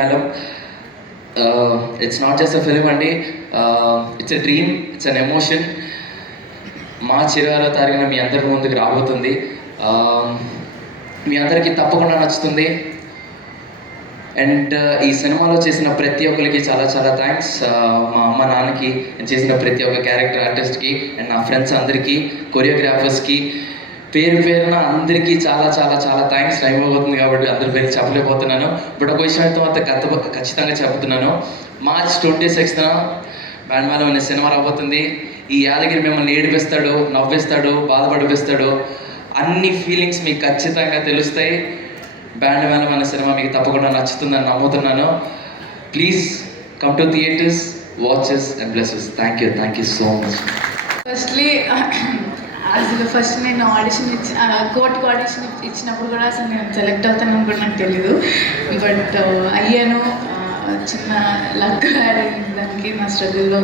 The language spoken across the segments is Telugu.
Melam. It's not just a film అండి, it's a dream, it's an emotion. March 26వ తారీఖున మీ అందరి ముందుకు రాబోతుంది. మీ అందరికీ తప్పకుండా నచ్చుతుంది. అండ్ ఈ సినిమాలో చేసిన ప్రతి ఒక్కరికి చాలా చాలా థ్యాంక్స్. మా అమ్మ నాన్నకి, చేసిన ప్రతి ఒక్క క్యారెక్టర్ ఆర్టిస్ట్కి, అండ్ నా ఫ్రెండ్స్ అందరికీ, కొరియోగ్రాఫర్స్కి, పేరు పేరున అందరికీ చాలా చాలా చాలా థ్యాంక్స్. టైం అవుతుంది కాబట్టి అందరి పేరు చెప్పలేకపోతున్నాను. బట్ ఒక విషయం అయితే ఖచ్చితంగా చెబుతున్నాను. మార్చ్ 26న బ్యాండ్ మేళం అనే సినిమా రాబోతుంది. ఈ యాదగిరి మిమ్మల్ని ఏడిపిస్తాడు, నవ్విస్తాడు, బాధపడిపిస్తాడు. అన్ని ఫీలింగ్స్ మీకు ఖచ్చితంగా తెలుస్తాయి. బ్యాండ్ మేళం అనే సినిమా మీకు తప్పకుండా నచ్చుతుందని నమ్ముతున్నాను. Please come to theatres, watches and blesses. Thank you so much. First నేను ఆడిషన్ కోర్టుకు ఆడిషన్ ఇచ్చినప్పుడు కూడా అసలు నేను సెలెక్ట్ అవుతానని కూడా నాకు తెలీదు. బట్ అయ్యాను. చిన్న లక్ యాడ్ అయింది దానికి, నా స్ట్రగుల్లో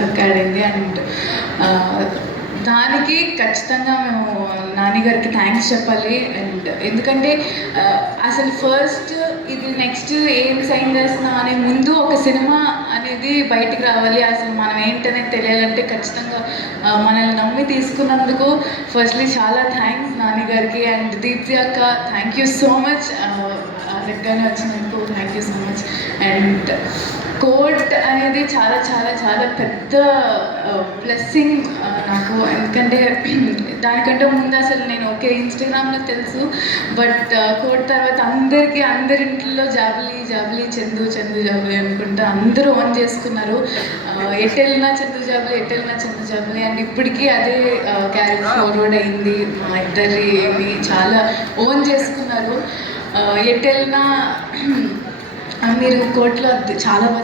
లక్ యాడ్ అయింది. అండ్ దానికి ఖచ్చితంగా మేము నాన్నగారికి థ్యాంక్స్ చెప్పాలి. అండ్ ఎందుకంటే అసలు ఫస్ట్ ఇది నెక్స్ట్ ఏం సైన్ చేస్తున్నా అనే ముందు ఒక సినిమా అనేది బయటికి రావాలి, అసలు మనం ఏంటనేది తెలియాలంటే ఖచ్చితంగా మనల్ని నమ్మి తీసుకున్నందుకు ఫస్ట్లీ చాలా థ్యాంక్స్ నాన్నగారికి. అండ్ దీప్తి అక్క, థ్యాంక్ యూ సో మచ్. దగ్గరనే వచ్చినందుకు thank you so much. And court అనేది చాలా చాలా చాలా పెద్ద బ్లెస్సింగ్ నాకు. ఎందుకంటే దానికంటే ముందు అసలు నేను ఓకే ఇన్స్టాగ్రామ్లో తెలుసు, బట్ కోర్ట్ తర్వాత అందరి ఇంట్లో జాబులి చందు జాబులి అనుకుంటా అందరూ ఓన్ చేసుకున్నారు. ఎటెళ్ళినా చందు జాబులి అండ్ ఇప్పటికీ అదే క్యారీ ఫార్వర్డ్ అయింది. మా ఇద్దరిని చాలా ఓన్ చేసుకున్నారు. ఎటెళ్ళినా మీరు కోర్టులో చాలా బాగా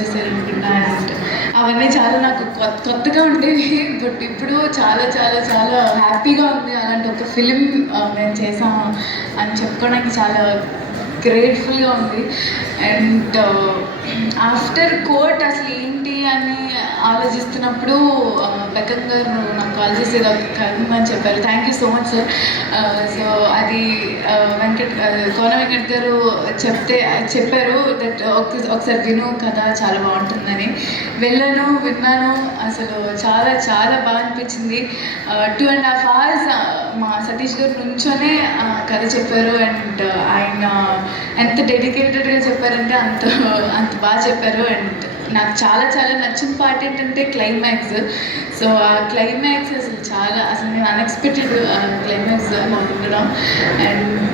చేశారు అనుకుంటా. అండ్ అవన్నీ చాలా నాకు కొత్తగా ఉండేవి, బట్ ఇప్పుడు చాలా చాలా చాలా హ్యాపీగా ఉంది. అలాంటి ఒక ఫిలిం మేము చేసాము అని చెప్పుకోవడానికి చాలా గ్రేట్ఫుల్గా ఉంది. అండ్ ఆఫ్టర్ కోర్ట్ అసలు ఏంటి అని ఆలోచిస్తున్నప్పుడు బెక్కన్ గారు నాకు కాల్ చేసి కలమని చెప్పారు. Thank you so much sir. So అది కోన వెంకట్ గారు చెప్పారు దట్ ఒకసారి విను కథ చాలా బాగుంటుందని. విన్నాను. అసలు చాలా చాలా బాగా అనిపించింది. 2.5 hours మా సతీష్ గారు నుంచోనే కథ చెప్పారు. అండ్ ఆయన ఎంత డెడికేటెడ్గా చెప్పారంటే అంత బాగా చెప్పారు. అండ్ నాకు చాలా చాలా నచ్చిన పార్ట్ ఏంటంటే క్లైమాక్స్. సో ఆ క్లైమాక్స్ అసలు నేను అన్ఎక్స్పెక్టెడ్ క్లైమాక్స్ నాకు ఉండడం. అండ్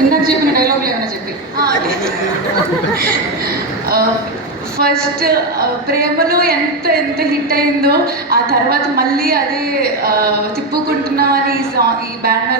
ఇందాక చెప్పిన డైలాగులు ఏమైనా చెప్పి ఫస్ట్ ప్రేమలో ఎంత హిట్ అయిందో ఆ తర్వాత మళ్ళీ అదే తిప్పుకుంటున్నామని ఈ బ్యాండ్